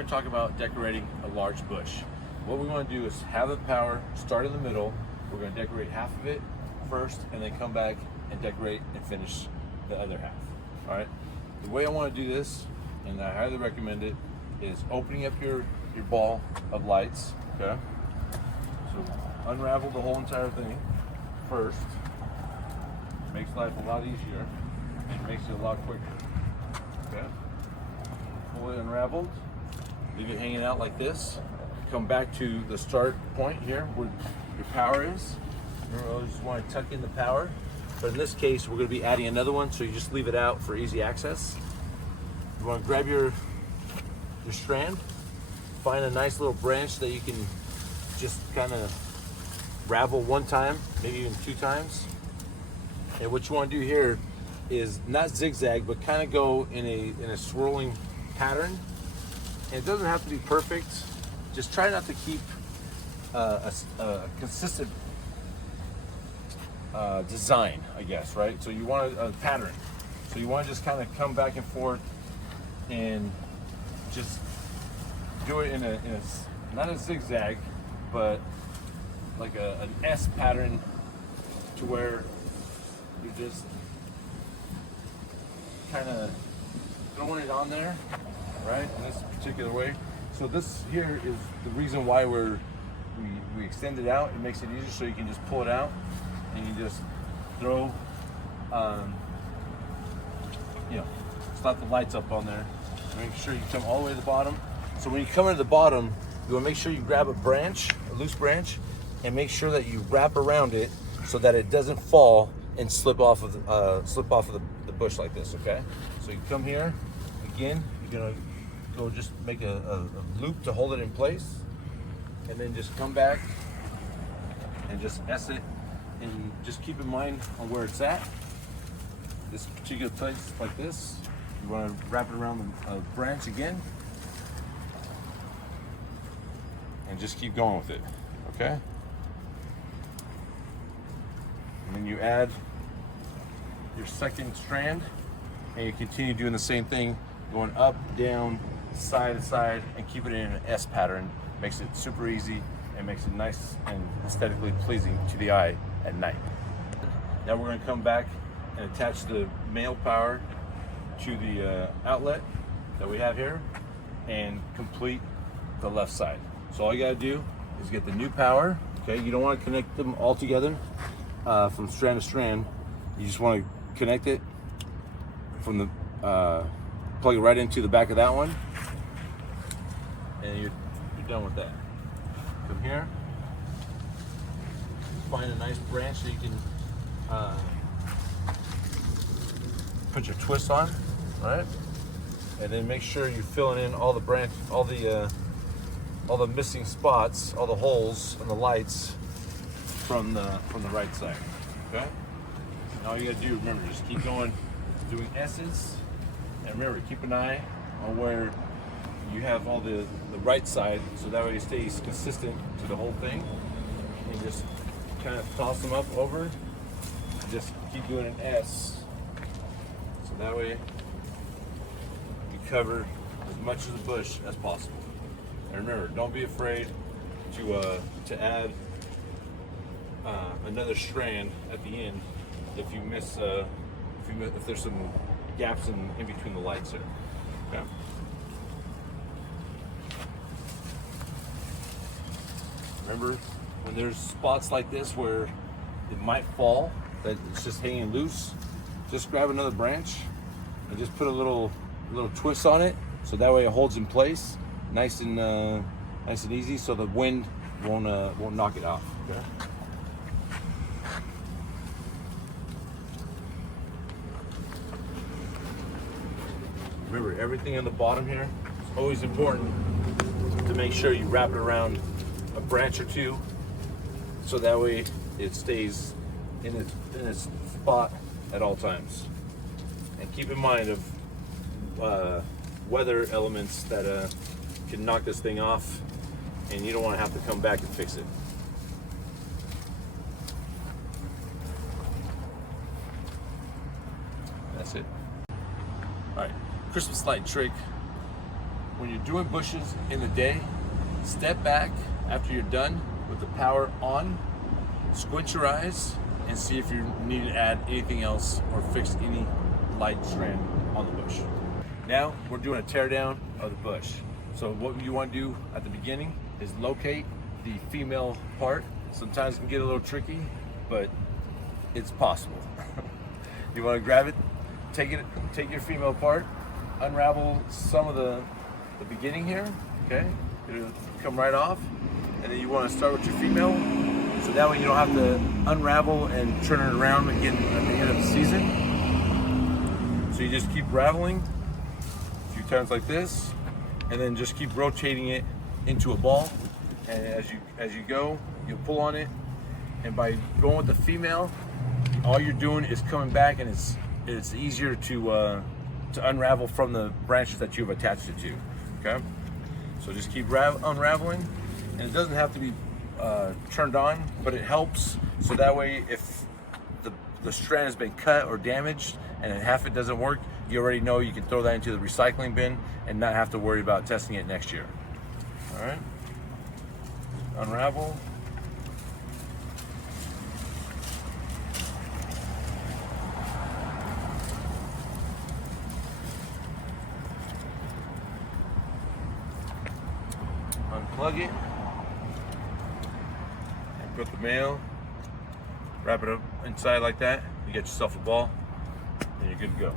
going to talk about decorating a large bush. What we want to do is have the power start in the middle. We're going to decorate half of it first and then come back and decorate and finish the other half. All right. The way I want to do this, and I highly recommend it, is opening up your ball of lights. Okay. So unravel the whole entire thing first. Makes life a lot easier and makes it a lot quicker. Okay. Fully unraveled. Leave it hanging out like this. Come back to the start point here where your power is. Remember, you just want to tuck in the power. But in this case, we're going to be adding another one, so you just leave it out for easy access. You want to grab your strand, find a nice little branch that you can just kind of ravel one time, maybe even two times. And what you want to do here is not zigzag, but kind of go in a swirling pattern. And it doesn't have to be perfect. Just try not to keep a consistent design, I guess, right? So you want a pattern. So you want to just kind of come back and forth and just do it in a not a zigzag, but like an S pattern, to where you just kind of throwing it on there, right, in this particular way. So this here is the reason why we extend it out. It makes it easier, so you can just pull it out and you just throw, slap the lights up on there. Make sure you come all the way to the bottom. So when you come into the bottom, you want to make sure you grab a branch, a loose branch, and make sure that you wrap around it so that it doesn't fall and slip off of the bush like this. Okay. So you come here again. You're gonna go just make a loop to hold it in place, and then just come back and just S it, and just keep in mind on where it's at. This particular place like this. You want to wrap it around the branch again, and just keep going with it, okay? And then you add your second strand, and you continue doing the same thing, going up, down, side to side, and keep it in an S pattern. Makes it super easy and makes it nice and aesthetically pleasing to the eye at night. Now we're going to come back and attach the male power to the outlet that we have here and complete the left side. So all you gotta do is get the new power. Okay, you don't want to connect them all together from strand to strand. You just want to connect it from the plug it right into the back of that one, and you're done with that. Come here, find a nice branch that you can put your twist on, right? And then make sure you're filling in all the missing spots, all the holes and the lights from the right side. Okay. And all you gotta do, remember, just keep going, doing S's, and remember, keep an eye on where you have all the right side, so that way it stays consistent to the whole thing. And just kind of toss them up over. And just keep doing an S. That way you cover as much of the bush as possible. And remember, don't be afraid to add another strand at the end if you miss if there's some gaps in between the lights there. Okay. Remember, when there's spots like this where it might fall, that it's just hanging loose, just grab another branch and just put a little twist on it, so that way it holds in place, nice and easy, so the wind won't knock it off. Okay. Remember, everything on the bottom here, it's always important to make sure you wrap it around a branch or two, so that way it stays in its spot at all times. And keep in mind of weather elements that can knock this thing off, and you don't want to have to come back and fix it. That's it. All right, Christmas light trick when you're doing bushes in the day, step back after you're done with the power on, squint your eyes, and see if you need to add anything else or fix any light strand on the bush. Now we're doing a tear down of the bush. So what you want to do at the beginning is locate the female part. Sometimes it can get a little tricky, but it's possible. You want to grab it, take your female part, unravel some of the beginning here, okay? It'll come right off, and then you want to start with your female, so that way you don't have to unravel and turn it around again at the end of the season. So you just keep raveling a few times like this, and then just keep rotating it into a ball. And as you go, you'll pull on it, and by going with the female, all you're doing is coming back, and it's easier to unravel from the branches that you've attached it to. Okay, so just keep unraveling, and it doesn't have to be turned on, but it helps. So that way, if the strand has been cut or damaged and half it doesn't work, you already know you can throw that into the recycling bin and not have to worry about testing it next year. All right, unravel. Unplug it and put the male, wrap it up inside like that. You get yourself a ball and you're good to go.